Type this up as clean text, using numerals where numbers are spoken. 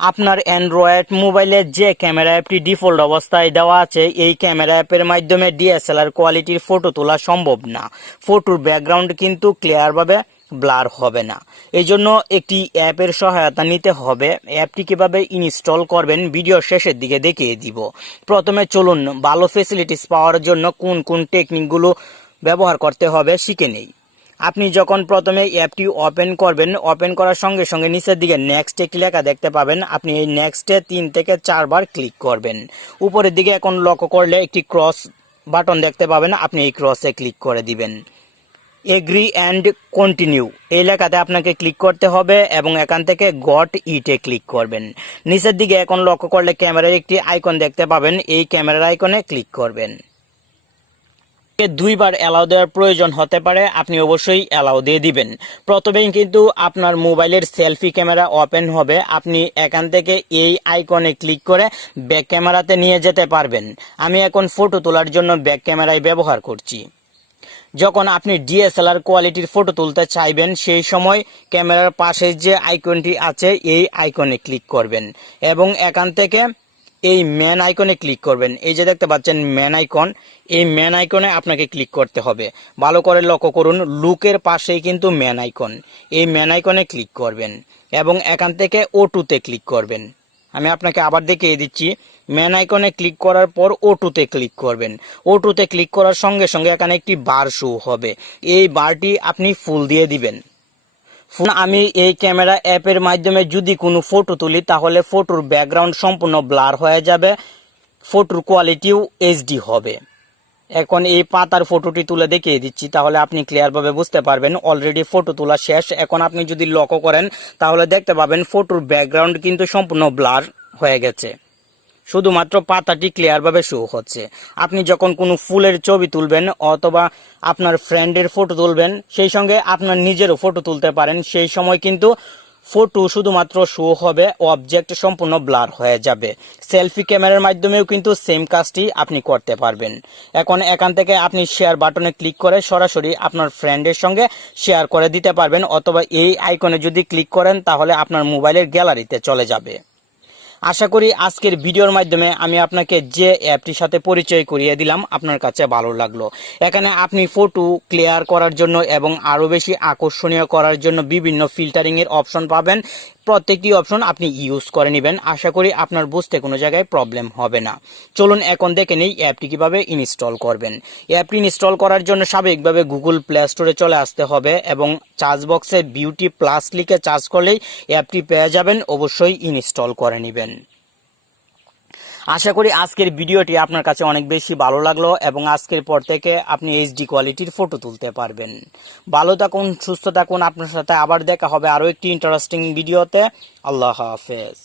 আপনার অ্যান্ড্রয়েড মোবাইলে যে ক্যামেরা অ্যাপটি ডিফল্ট অবস্থায় দেওয়া আছে এই ক্যামেরা অ্যাপের মাধ্যমে ডিএসএলআর কোয়ালিটির ফটো তোলা সম্ভব না। ফটোর ব্যাকগ্রাউন্ড কিন্তু ক্লিয়ারভাবে ব্লার হবে না। এই জন্য একটি অ্যাপের সহায়তা নিতে হবে। অ্যাপটি কিভাবে ইনস্টল করবেন ভিডিও শেষের দিকে দেখিয়ে দিব। প্রথমে চলুন ভালো ফ্যাসিলিটিস পাওয়ার জন্য কোন কোন টেকনিকগুলো ব্যবহার করতে হবে শিখে নেই। আপনি যখন প্রথমে অ্যাপটি ওপেন করবেন, ওপেন করার সঙ্গে সঙ্গে নিচের দিকে নেক্সট একটি লেখা দেখতে পাবেন। আপনি এই নেক্সটে 3 থেকে 4 বার ক্লিক করবেন। উপরের দিকে এখন লক্ষ্য করলে একটি ক্রস বাটন দেখতে পাবেন, আপনি এই ক্রসে ক্লিক করে দিবেন। এগ্রি অ্যান্ড কন্টিনিউ এই লেখাতে আপনাকে ক্লিক করতে হবে এবং এখান থেকে গট ইটে ক্লিক করবেন। নিচের দিকে এখন লক্ষ্য করলে ক্যামেরার একটি আইকন দেখতে পাবেন, এই ক্যামেরার আইকনে ক্লিক করবেন। 2 বার অ্যালাউ দেওয়ার প্রয়োজন হতে পারে, আপনি অবশ্যই অ্যালাউ দিয়ে দিবেন। প্রথমেই কিন্তু আপনার মোবাইলের সেলফি ক্যামেরা ওপেন হবে। আপনি এখান থেকে এই আইকনে ক্লিক করে ব্যাক ক্যামেরাতে নিয়ে যেতে পারবেন। আমি এখন ফটো তোলার জন্য ব্যাক ক্যামেরাই ব্যবহার করছি। যখন আপনি ডিএসএলআর কোয়ালিটির ফটো তুলতে চাইবেন সেই সময় ক্যামেরার পাশে যে আইকনটি আছে এই আইকনে ক্লিক করবেন এবং এখান থেকে এই ম্যান আইকনে ক্লিক করবেন। এই যে দেখতে পাচ্ছেন ম্যান আইকন, এই ম্যান আইকনে আপনাকে ক্লিক করতে হবে। ভালো করে লক্ষ্য করুন, লুকের পাশেই কিন্তু ম্যান আইকন, এই ম্যান আইকনে ক্লিক করবেন এবং এখান থেকে O2 তে ক্লিক করবেন। আমি আপনাকে আবার দেখিয়ে দিচ্ছি। ম্যান আইকনে ক্লিক করার পর O2 তে ক্লিক করবেন। O2 তে ক্লিক করার সঙ্গে সঙ্গে এখানে একটি বার শো হবে, এই বারটি আপনি ফুল দিয়ে দিবেন। আমি এই ক্যামেরা অ্যাপের মাধ্যমে যদি কোনো ফটো তুলি তাহলে ফটোর ব্যাকগ্রাউন্ড সম্পূর্ণ ব্লার হয়ে যাবে, ফটোর কোয়ালিটিও এইচডি হবে। এখন এই পাতার ফটোটি তুলে দেখিয়ে দিচ্ছি, তাহলে আপনি ক্লিয়ারভাবে বুঝতে পারবেন। অলরেডি ফটো তোলা শেষ। এখন আপনি যদি লক্ষ্য করেন তাহলে দেখতে পাবেন ফটোর ব্যাকগ্রাউন্ড কিন্তু সম্পূর্ণ ব্লার হয়ে গেছে, শুধুমাত্র পাতাটি ক্লিয়ারভাবে শো হচ্ছে। আপনি যখন কোনো ফুলের ছবি তুলবেন অথবা আপনার ফ্রেন্ডের ফটো তুলবেন, সেই সঙ্গে আপনার নিজেরও ফটো তুলতে পারেন, সেই সময় কিন্তু ফটো শুধুমাত্র শো হবে, অবজেক্ট সম্পূর্ণ ব্লার হয়ে যাবে। সেলফি ক্যামেরার মাধ্যমেও কিন্তু সেম কাজটি আপনি করতে পারবেন। এখন এখান থেকে আপনি শেয়ার বাটনে ক্লিক করে সরাসরি আপনার ফ্রেন্ডের সঙ্গে শেয়ার করে দিতে পারবেন, অথবা এই আইকনে যদি ক্লিক করেন তাহলে আপনার মোবাইলের গ্যালারিতে চলে যাবে। আশা করি আজকের ভিডিওর মাধ্যমে আমি আপনাকে যে অ্যাপটির সাথে পরিচয় করিয়ে দিলাম আপনার কাছে ভালো লাগলো। এখানে আপনি ফটো ক্লিয়ার করার জন্য এবং আরও বেশি আকর্ষণীয় করার জন্য বিভিন্ন ফিল্টারিংয়ের অপশন পাবেন। প্রত্যেকটি অপশন আপনি ইউজ করে নেবেন। আশা করি আপনার বুঝতে কোনো জায়গায় প্রবলেম হবে না। চলুন এখন দেখে নেই অ্যাপটি কিভাবে ইনস্টল করবেন। অ্যাপটি ইনস্টল করার জন্য স্বাভাবিকভাবে গুগল প্লে স্টোরে চলে আসতে হবে এবং সার্চ বক্সে বিউটি প্লাস লিখে সার্চ করলেই অ্যাপটি পেয়ে যাবেন। অবশ্যই ইনস্টল করে নেবেন। আশা করি আজকের ভিডিওটি আপনার কাছে অনেক বেশি ভালো লাগলো এবং আজকের পর থেকে আপনি এইচডি কোয়ালিটির ফটো তুলতে পারবেন। ভালো থাকুন, সুস্থ থাকুন। আপনার সাথে আবার দেখা হবে আরও একটি ইন্টারেস্টিং ভিডিওতে। আল্লাহ হাফেজ।